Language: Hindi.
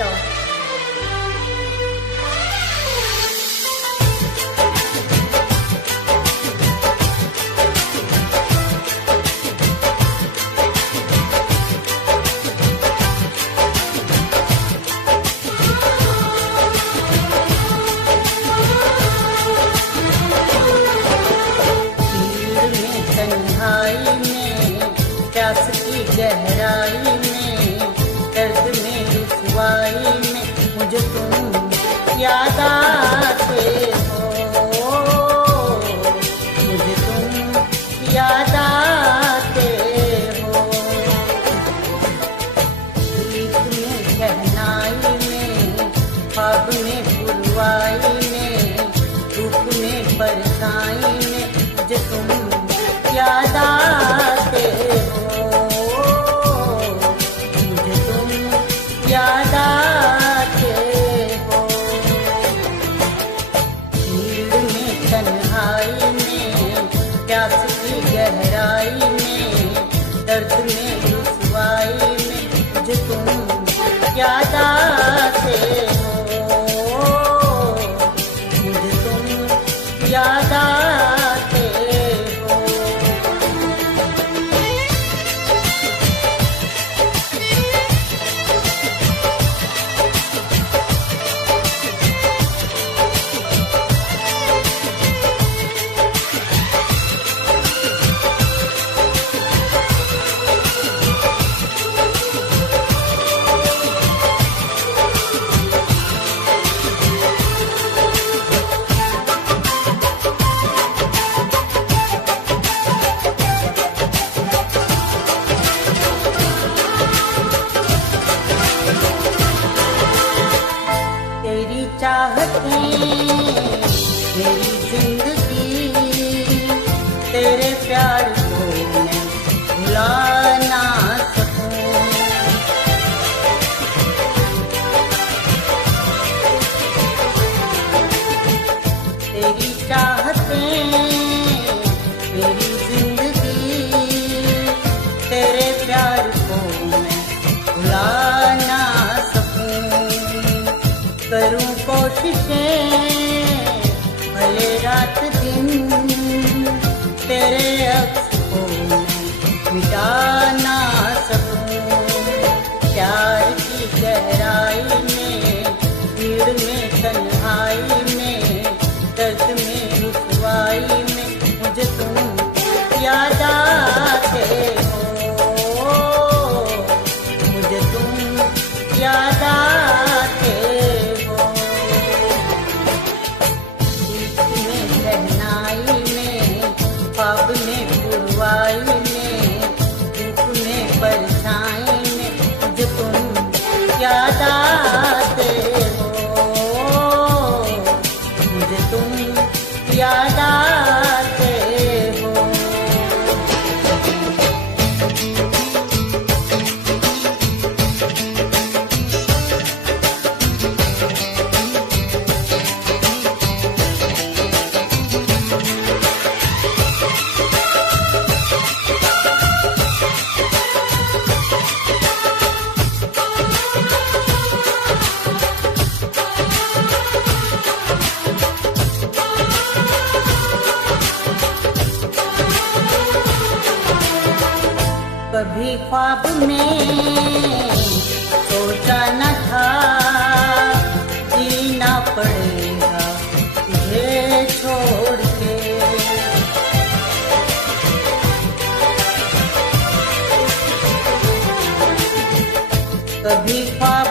जाओ। प्यास की गहराई में, दर्द में, रुसवाई में मुझे तुम याद आते हो, मुझे तुम याद आते हो। गीत में, शहनाई में, ख्वाब में, पुरवाई में, धूप में, परछाई में मुझे तुम याद आते हो, मुझे तुम याद आते हो। भीड़ में, तन्हाई में, प्यास की गहराई में, दर्द में, रुसवाई में मुझे तुम याद आते हो, मुझे तुम याद आते हो। तेरी चाहतें, मेरी जिंदगी, तेरे प्यार को मैं भुला ना सकूं। तेरी चाहतें, मेरी जिंदगी, तेरे प्यार को मैं भुला ना सकूं। करूं कोशिशें भले रात दिन, तेरे अक्स को मैं मिटा ना सकूं। प्यार की गहराई में, भीड़ में, तन्हाई में, दर्द में, रुसवाई में मुझे तुम याद आते हो, मुझे तुम याद आते हो। ख्वाब में, पुरवाई में, धूप में, परछाई में मुझे तुम याद आते हो, मुझे तुम याद आते हो। कभी ख्वाब में सोचा न था, जीना पड़ेगा तुझे छोड़ के। कभी ख्वाब